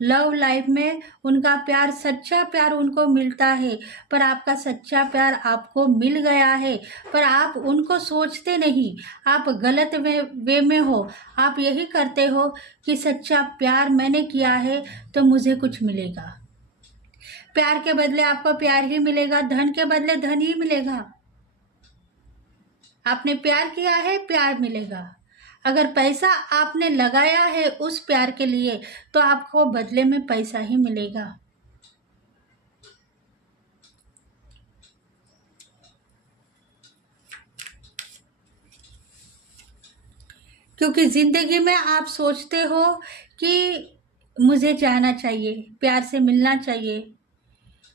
लव लाइफ में उनका प्यार, सच्चा प्यार उनको मिलता है, पर आपका सच्चा प्यार आपको मिल गया है, पर आप उनको सोचते नहीं। आप गलत वे में हो। आप यही करते हो कि सच्चा प्यार मैंने किया है तो मुझे कुछ मिलेगा। प्यार के बदले आपको प्यार ही मिलेगा, धन के बदले धन ही मिलेगा। आपने प्यार किया है, प्यार मिलेगा। अगर पैसा आपने लगाया है उस प्यार के लिए तो आपको बदले में पैसा ही मिलेगा। क्योंकि जिंदगी में आप सोचते हो कि मुझे जाना चाहिए, प्यार से मिलना चाहिए,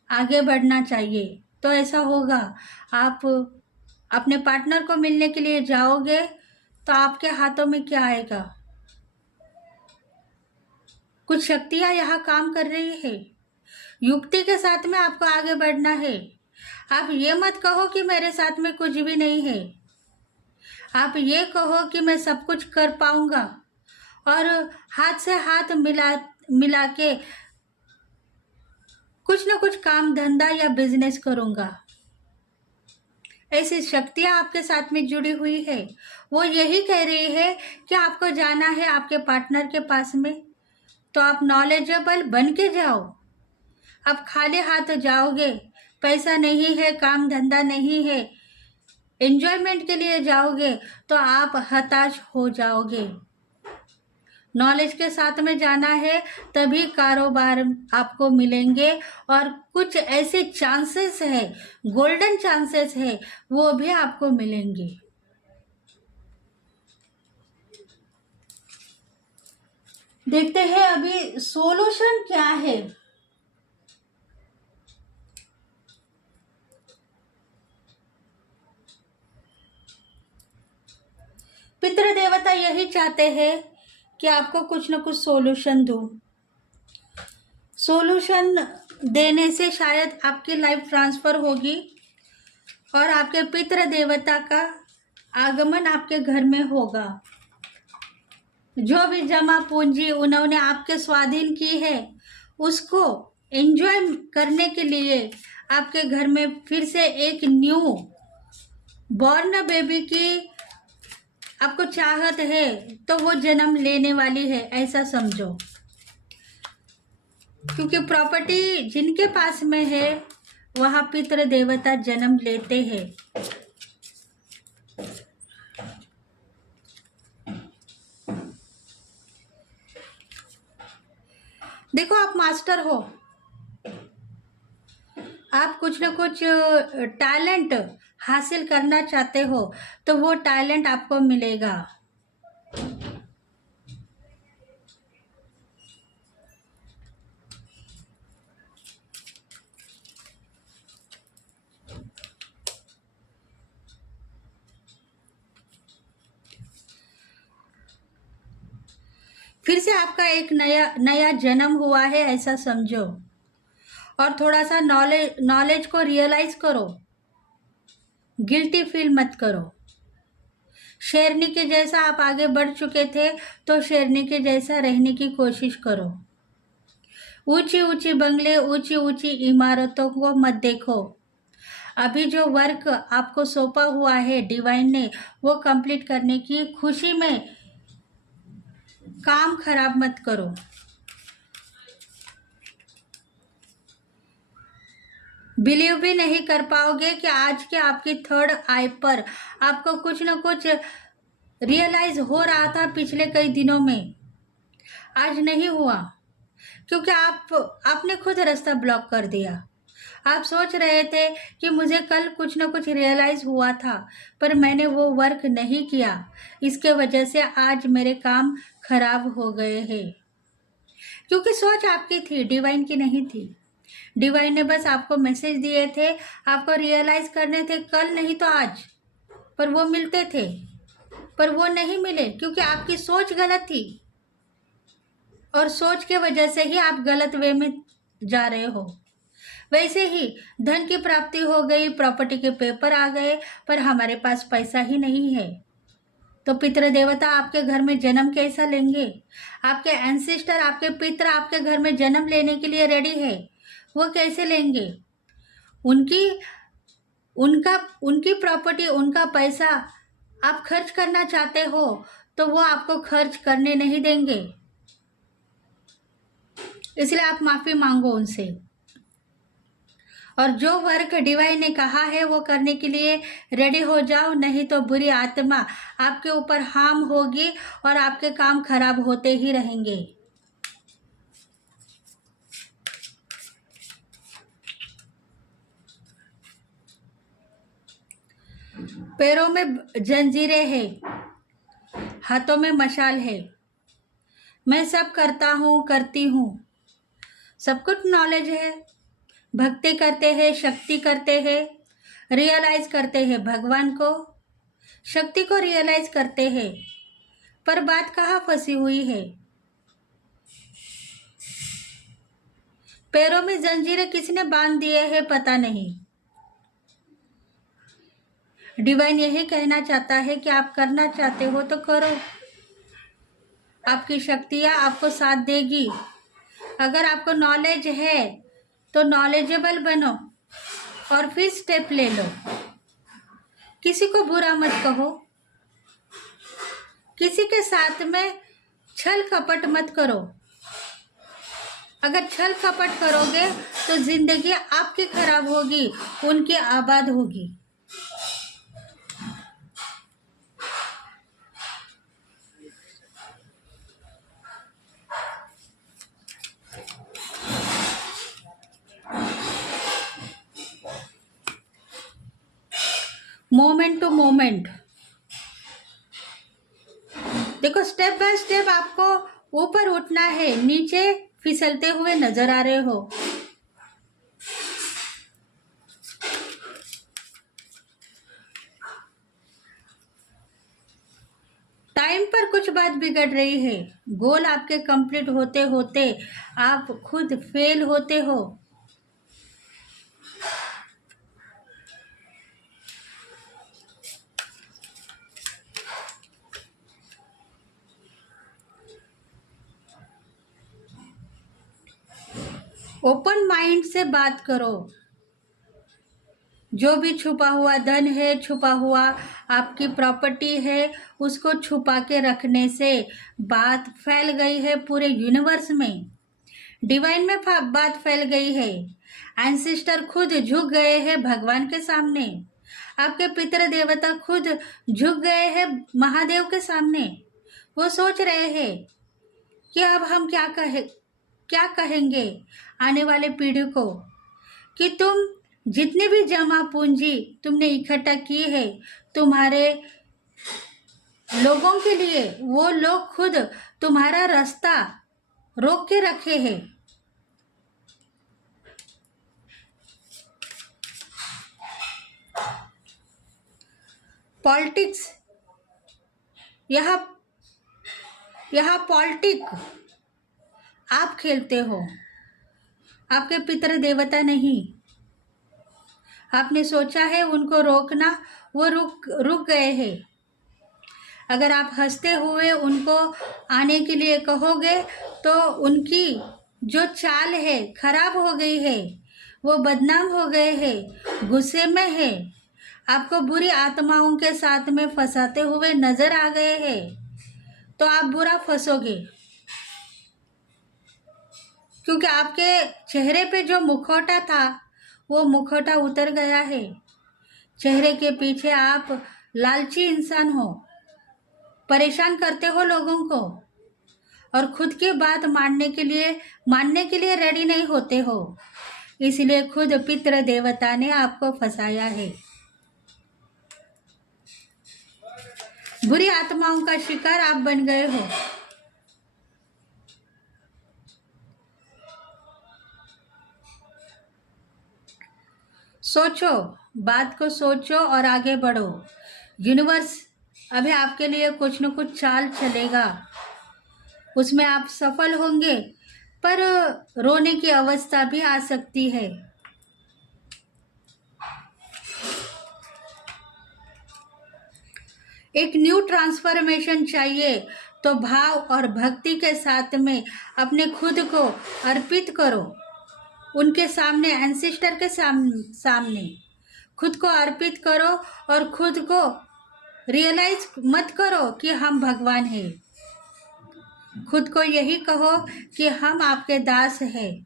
आगे बढ़ना चाहिए, तो ऐसा होगा। आप अपने पार्टनर को मिलने के लिए जाओगे तो आपके हाथों में क्या आएगा? कुछ शक्तियां यहाँ काम कर रही है। युक्ति के साथ में आपको आगे बढ़ना है। आप ये मत कहो कि मेरे साथ में कुछ भी नहीं है। आप ये कहो कि मैं सब कुछ कर पाऊंगा और हाथ से हाथ मिला के कुछ ना कुछ काम धंधा या बिजनेस करूंगा। ऐसी शक्तियां आपके साथ में जुड़ी हुई है। वो यही कह रही है कि आपको जाना है आपके पार्टनर के पास में, तो आप नॉलेजेबल बन के जाओ। आप खाली हाथ जाओगे, पैसा नहीं है, काम धंधा नहीं है, एंजॉयमेंट के लिए जाओगे तो आप हताश हो जाओगे। नॉलेज के साथ में जाना है तभी कारोबार आपको मिलेंगे और कुछ ऐसे चांसेस है, गोल्डन चांसेस है, वो भी आपको मिलेंगे। देखते हैं अभी सॉल्यूशन क्या है। पितृ देवता यही चाहते हैं कि आपको कुछ न कुछ सॉल्यूशन दो। सॉल्यूशन देने से शायद आपकी लाइफ ट्रांसफर होगी और आपके पितृ देवता का आगमन आपके घर में होगा। जो भी जमा पूंजी उन्होंने आपके स्वाधीन की है उसको एंजॉय करने के लिए आपके घर में फिर से एक न्यू बॉर्न बेबी की आपको चाहत है, तो वो जन्म लेने वाली है, ऐसा समझो। क्योंकि प्रॉपर्टी जिनके पास में है वहाँ पितृ देवता जन्म लेते हैं। देखो, आप मास्टर हो, आप कुछ ना कुछ टैलेंट हासिल करना चाहते हो तो वो टैलेंट आपको मिलेगा। फिर से आपका एक नया जन्म हुआ है, ऐसा समझो। और थोड़ा सा नॉलेज को रियलाइज करो, गिल्टी फील मत करो। शेरनी के जैसा आप आगे बढ़ चुके थे तो शेरनी के जैसा रहने की कोशिश करो। ऊंची ऊंची बंगले, ऊंची ऊंची इमारतों को मत देखो। अभी जो वर्क आपको सौंपा हुआ है डिवाइन ने, वो कंप्लीट करने की खुशी में काम खराब मत करो। बिलीव भी नहीं कर पाओगे कि आज के आपकी थर्ड आई पर आपको कुछ ना कुछ रियलाइज हो रहा था पिछले कई दिनों में, आज नहीं हुआ। क्योंकि आपने खुद रास्ता ब्लॉक कर दिया। आप सोच रहे थे कि मुझे कल कुछ ना कुछ रियलाइज हुआ था, पर मैंने वो वर्क नहीं किया, इसके वजह से आज मेरे काम खराब हो गए हैं। क्योंकि सोच आपकी थी, डिवाइन की नहीं थी। डिवाइन ने बस आपको मैसेज दिए थे, आपको रियलाइज करने थे, कल नहीं तो आज, पर वो मिलते थे, पर वो नहीं मिले क्योंकि आपकी सोच गलत थी। और सोच के वजह से ही आप गलत वे में जा रहे हो। वैसे ही धन की प्राप्ति हो गई, प्रॉपर्टी के पेपर आ गए, पर हमारे पास पैसा ही नहीं है, तो पितृ देवता आपके घर में जन्म कैसा लेंगे? आपके एंसेस्टर, आपके पितृ आपके घर में जन्म लेने के लिए रेडी है, वो कैसे लेंगे? उनकी उनकी प्रॉपर्टी, उनका पैसा आप खर्च करना चाहते हो तो वो आपको खर्च करने नहीं देंगे। इसलिए आप माफी मांगो उनसे, और जो वर्क डिवाइन ने कहा है वो करने के लिए रेडी हो जाओ, नहीं तो बुरी आत्मा आपके ऊपर हार्म होगी और आपके काम खराब होते ही रहेंगे। पैरों में जंजीरें है, हाथों में मशाल है। मैं सब करता हूँ, करती हूँ, सब कुछ नॉलेज है। भक्ति करते हैं, शक्ति करते हैं, रियलाइज करते हैं भगवान को, शक्ति को रियलाइज करते हैं, पर बात कहाँ फंसी हुई है? पैरों में जंजीरें किसने बांध दिए हैं पता नहीं। डिवाइन यही कहना चाहता है कि आप करना चाहते हो तो करो, आपकी शक्तियाँ आपको साथ देगी। अगर आपको नॉलेज है तो नॉलेजेबल बनो और फिर स्टेप ले लो। किसी को बुरा मत कहो, किसी के साथ में छल कपट मत करो। अगर छल कपट करोगे तो जिंदगी आपकी खराब होगी, उनकी आबाद होगी। मोमेंट टू मोमेंट देखो, स्टेप बाय स्टेप आपको ऊपर उठना है, नीचे फिसलते हुए नजर आ रहे हो। टाइम पर कुछ बात बिगड़ रही है, गोल आपके कंप्लीट होते होते आप खुद फेल होते हो। ओपन माइंड से बात करो। जो भी छुपा हुआ धन है, छुपा हुआ आपकी प्रॉपर्टी है, उसको छुपा के रखने से बात फैल गई है पूरे यूनिवर्स में, डिवाइन में बात फैल गई है। एंसेस्टर खुद झुक गए हैं भगवान के सामने, आपके पितृ देवता खुद झुक गए हैं महादेव के सामने। वो सोच रहे हैं कि अब हम क्या कहेंगे आने वाले पीढ़ी को, कि तुम जितनी भी जमा पूंजी तुमने इकट्ठा की है तुम्हारे लोगों के लिए, वो लोग खुद तुम्हारा रास्ता रोक के रखे हैं। पॉलिटिक्स, यह पॉलिटिक आप खेलते हो, आपके पितृ देवता नहीं। आपने सोचा है उनको रोकना, वो रुक गए हैं। अगर आप हंसते हुए उनको आने के लिए कहोगे तो उनकी जो चाल है खराब हो गई है, वो बदनाम हो गए हैं, गुस्से में है, आपको बुरी आत्माओं के साथ में फंसाते हुए नजर आ गए हैं, तो आप बुरा फंसोगे। क्योंकि आपके चेहरे पे जो मुखौटा था वो मुखौटा उतर गया है। चेहरे के पीछे आप लालची इंसान हो, परेशान करते हो लोगों को, और खुद की बात मानने के लिए रेडी नहीं होते हो। इसलिए खुद पितृ देवता ने आपको फंसाया है। बुरी आत्माओं का शिकार आप बन गए हो। सोचो, बात को सोचो और आगे बढ़ो। यूनिवर्स अभी आपके लिए कुछ न कुछ चाल चलेगा, उसमें आप सफल होंगे, पर रोने की अवस्था भी आ सकती है। एक न्यू ट्रांसफॉर्मेशन चाहिए तो भाव और भक्ति के साथ में अपने खुद को अर्पित करो। उनके सामने, एंसेस्टर के सामने खुद को अर्पित करो और खुद को रियलाइज मत करो कि हम भगवान हैं। खुद को यही कहो कि हम आपके दास हैं।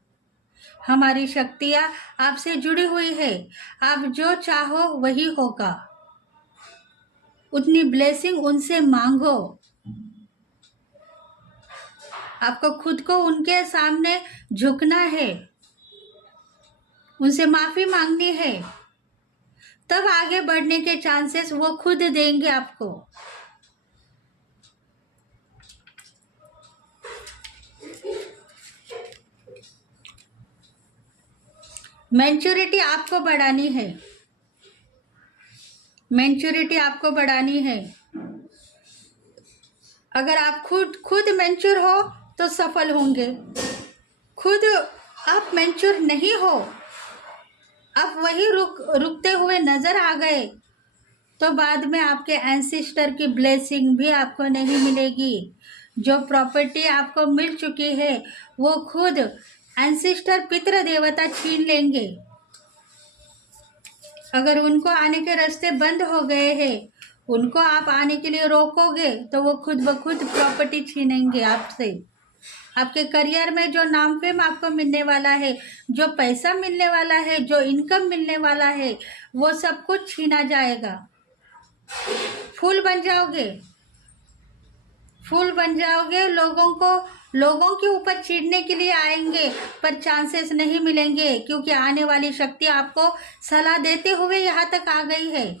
हमारी शक्तियाँ आपसे जुड़ी हुई है। आप जो चाहो वही होगा। उतनी ब्लेसिंग उनसे मांगो। आपको खुद को उनके सामने झुकना है, उनसे माफी मांगनी है, तब आगे बढ़ने के चांसेस वो खुद देंगे आपको। मैच्योरिटी आपको बढ़ानी है। मैच्योरिटी आपको बढ़ानी है। अगर आप खुद मैच्योर हो तो सफल होंगे। खुद आप मैच्योर नहीं हो, आप वही रुकते हुए नजर आ गए, तो बाद में आपके एंसेस्टर की ब्लेसिंग भी आपको नहीं मिलेगी। जो प्रॉपर्टी आपको मिल चुकी है वो खुद एंसेस्टर, पितृ देवता छीन लेंगे। अगर उनको आने के रास्ते बंद हो गए हैं, उनको आप आने के लिए रोकोगे तो वो खुद ब खुद प्रॉपर्टी छीनेंगे आपसे। आपके करियर में जो नाम फेम आपको मिलने वाला है, जो पैसा मिलने वाला है, जो इनकम मिलने वाला है, वो सब कुछ छीना जाएगा। फूल बन जाओगे, फूल बन जाओगे। लोगों के ऊपर चीरने के लिए आएंगे, पर चांसेस नहीं मिलेंगे, क्योंकि आने वाली शक्ति आपको सलाह देते हुए यहाँ तक आ गई है।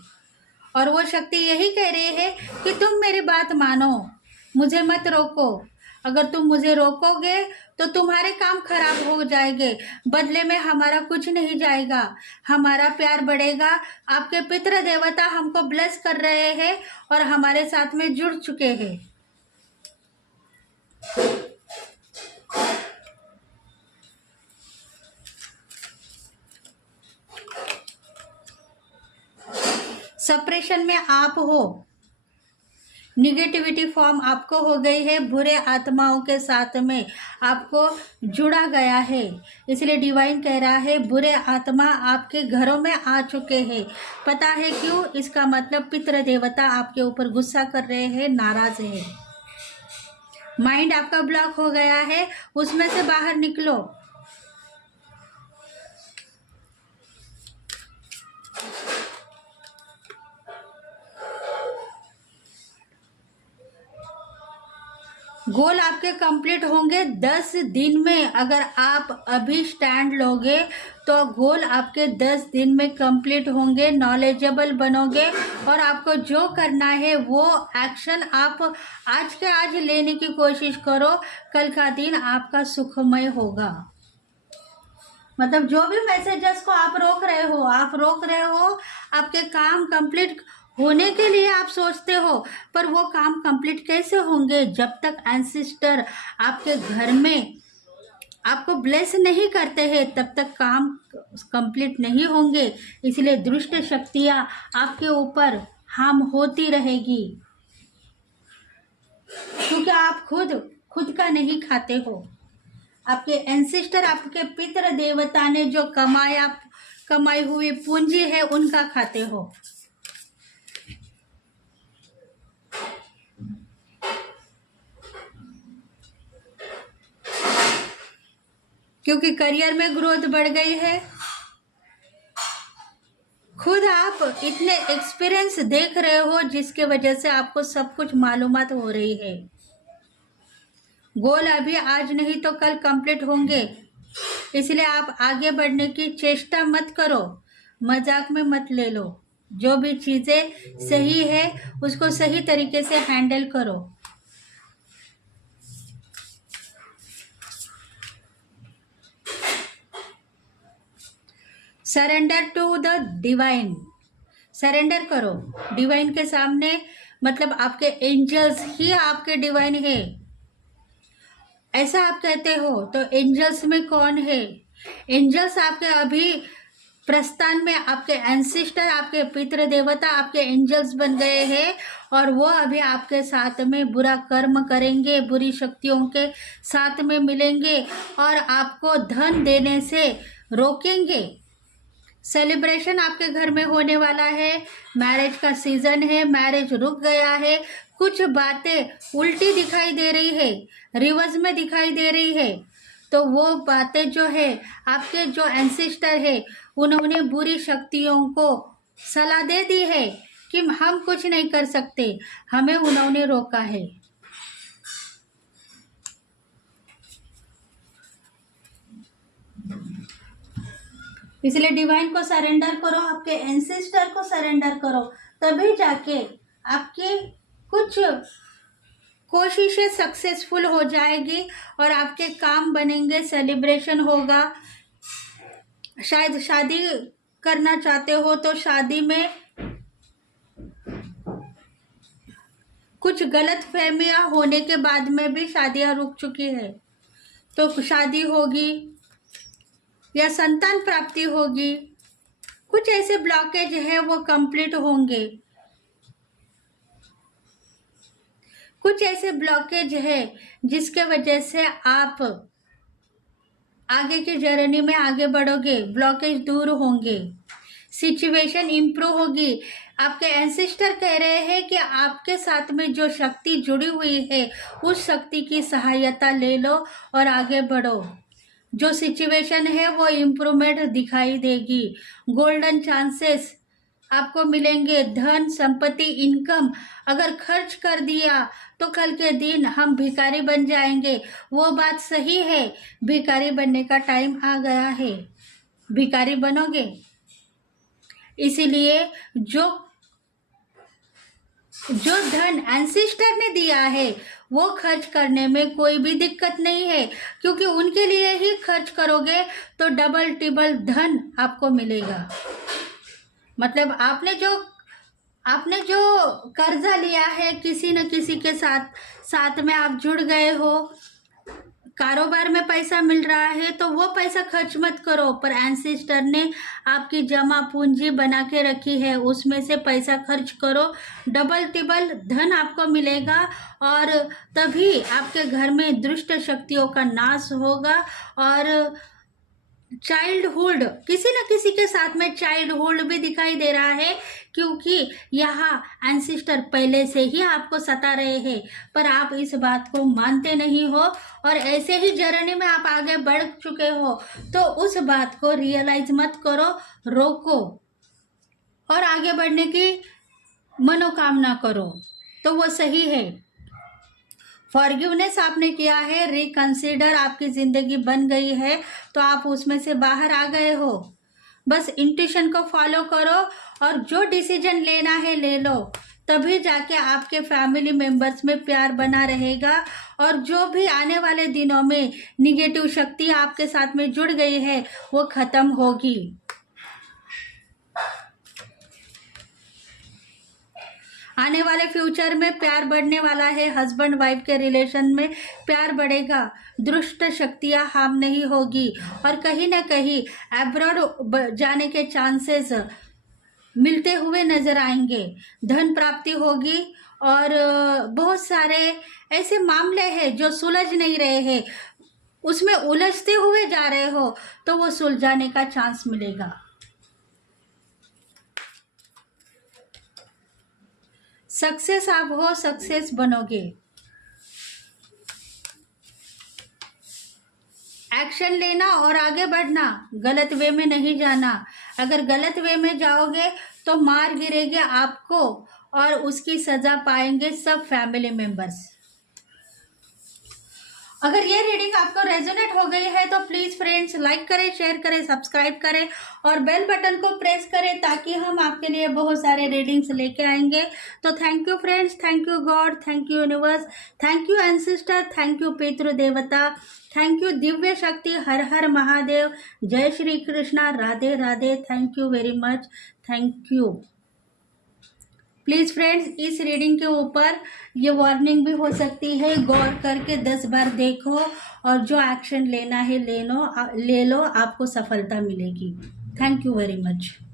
और वो शक्ति यही कह रही है कि तुम मेरी बात मानो, मुझे मत रोको। अगर तुम मुझे रोकोगे तो तुम्हारे काम खराब हो जाएंगे, बदले में हमारा कुछ नहीं जाएगा, हमारा प्यार बढ़ेगा। आपके पितृ देवता हमको ब्लेस कर रहे हैं और हमारे साथ में जुड़ चुके हैं। सप्रेशन में आप हो, निगेटिविटी फॉर्म आपको हो गई है, बुरे आत्माओं के साथ में आपको जुड़ा गया है। इसलिए डिवाइन कह रहा है बुरे आत्मा आपके घरों में आ चुके हैं। पता है क्यों? इसका मतलब पितृ देवता आपके ऊपर गुस्सा कर रहे हैं, नाराज है। माइंड आपका ब्लॉक हो गया है, उसमें से बाहर निकलो। गोल आपके कंप्लीट होंगे 10 दिन में। अगर आप अभी स्टैंड लोगे तो गोल आपके 10 दिन में कंप्लीट होंगे। नॉलेजेबल बनोगे और आपको जो करना है वो एक्शन आप आज के आज लेने की कोशिश करो। कल का दिन आपका सुखमय होगा। मतलब जो भी मैसेजेस को आप रोक रहे हो, आपके काम कंप्लीट होने के लिए आप सोचते हो, पर वो काम कंप्लीट कैसे होंगे जब तक एंसेस्टर आपके घर में आपको ब्लेस नहीं करते हैं, तब तक काम कंप्लीट नहीं होंगे। इसलिए दुष्ट शक्तियां आपके ऊपर हार्म होती रहेगी, क्योंकि आप खुद का नहीं खाते हो। आपके एंसेस्टर, आपके पितृ देवता ने जो कमाई हुई पूंजी है उनका खाते हो। क्योंकि करियर में ग्रोथ बढ़ गई है। खुद आप इतने एक्सपीरियंस देख रहे हो जिसके वजह से आपको सब कुछ मालूमात हो रही है। गोल अभी आज नहीं तो कल कंप्लीट होंगे, इसलिए आप आगे बढ़ने की चेष्टा मत करो, मजाक में मत ले लो। जो भी चीजें सही है उसको सही तरीके से हैंडल करो। Surrender to the divine, surrender करो डिवाइन के सामने। मतलब आपके एंजल्स ही आपके डिवाइन है, ऐसा आप कहते हो। तो एंजल्स में कौन है? एंजल्स आपके अभी प्रस्थान में आपके एंसिस्टर, आपके पितृ देवता, आपके एंजल्स बन गए हैं और वो अभी आपके साथ में बुरा कर्म करेंगे, बुरी शक्तियों के साथ में मिलेंगे और आपको धन देने से रोकेंगे। सेलिब्रेशन आपके घर में होने वाला है, मैरिज का सीजन है, मैरिज रुक गया है, कुछ बातें उल्टी दिखाई दे रही है, रिवर्स में दिखाई दे रही है, तो वो बातें जो है आपके जो एंसेस्टर है उन्होंने बुरी शक्तियों को सलाह दे दी है कि हम कुछ नहीं कर सकते, हमें उन्होंने रोका है। इसलिए डिवाइन को सरेंडर करो, आपके एंसेस्टर को सरेंडर करो, तभी जाके आपकी कुछ कोशिशें सक्सेसफुल हो जाएगी और आपके काम बनेंगे, सेलिब्रेशन होगा। शायद शादी करना चाहते हो तो शादी में कुछ गलत फहमियां होने के बाद में भी शादियां रुक चुकी है, तो शादी होगी या संतान प्राप्ति होगी। कुछ ऐसे ब्लॉकेज है वो कंप्लीट होंगे, कुछ ऐसे ब्लॉकेज है जिसके वजह से आप आगे की जर्नी में आगे बढ़ोगे, ब्लॉकेज दूर होंगे, सिचुएशन इम्प्रूव होगी। आपके एंसेस्टर कह रहे हैं कि आपके साथ में जो शक्ति जुड़ी हुई है उस शक्ति की सहायता ले लो और आगे बढ़ो। जो सिचुएशन है वो इम्प्रूवमेंट दिखाई देगी, गोल्डन चांसेस आपको मिलेंगे, धन संपत्ति इनकम। अगर खर्च कर दिया तो कल के दिन हम भिखारी बन जाएंगे, वो बात सही है, भिखारी बनने का टाइम आ गया है, भिखारी बनोगे। इसीलिए जो धन एंसेस्टर ने दिया है वो खर्च करने में कोई भी दिक्कत नहीं है, क्योंकि उनके लिए ही खर्च करोगे तो डबल टिबल धन आपको मिलेगा। मतलब आपने जो कर्जा लिया है किसी न किसी के साथ में आप जुड़ गए हो, कारोबार में पैसा मिल रहा है तो वो पैसा खर्च मत करो, पर एंसेस्टर ने आपकी जमा पूंजी बना के रखी है उसमें से पैसा खर्च करो, डबल टिबल धन आपको मिलेगा और तभी आपके घर में दुष्ट शक्तियों का नाश होगा। और चाइल्डहुड, किसी न किसी के साथ में चाइल्डहुड भी दिखाई दे रहा है, क्योंकि यहाँ एंसेस्टर पहले से ही आपको सता रहे हैं पर आप इस बात को मानते नहीं हो और ऐसे ही जर्नी में आप आगे बढ़ चुके हो, तो उस बात को रियलाइज मत करो, रोको और आगे बढ़ने की मनोकामना करो, तो वो सही है। फॉरगिवनेस आपने किया है, रिकंसीडर आपकी जिंदगी बन गई है तो आप उसमें से बाहर आ गए हो। बस इंट्यूशन को फॉलो करो और जो डिसीजन लेना है ले लो, तभी जाके आपके फैमिली मेंबर्स में प्यार बना रहेगा और जो भी आने वाले दिनों में निगेटिव शक्ति आपके साथ में जुड़ गई है वो खत्म होगी। आने वाले फ्यूचर में प्यार बढ़ने वाला है, हस्बैंड वाइफ के रिलेशन में प्यार बढ़ेगा, दुष्ट शक्तियां हार्म नहीं होगी और कहीं ना कहीं अब्रॉड जाने के चांसेस मिलते हुए नजर आएंगे, धन प्राप्ति होगी और बहुत सारे ऐसे मामले हैं जो सुलझ नहीं रहे हैं, उसमें उलझते हुए जा रहे हो तो वो सुलझाने का चांस मिलेगा। सक्सेस आप हो, सक्सेस बनोगे। एक्शन लेना और आगे बढ़ना, गलत वे में नहीं जाना। अगर गलत वे में जाओगे तो मार गिरेगी आपको और उसकी सजा पाएंगे सब फैमिली मेंबर्स। अगर ये रीडिंग आपको रेजोनेट हो गई है तो प्लीज फ्रेंड्स लाइक करें, शेयर करें, सब्सक्राइब करें और बेल बटन को प्रेस करें ताकि हम आपके लिए बहुत सारे रीडिंग्स लेके आएंगे। तो thank you friends, thank you God, thank you universe, thank you ancestor, thank you पितृ देवता, थैंक यू दिव्य शक्ति, हर हर महादेव, जय Shri Krishna, Radhe Radhe, thank you very much, thank you. Please friends इस रीडिंग के ऊपर ये वार्निंग भी हो सकती है, गौर करके 10 बार देखो और जो एक्शन लेना है ले लो, आपको सफलता मिलेगी। Thank you very much.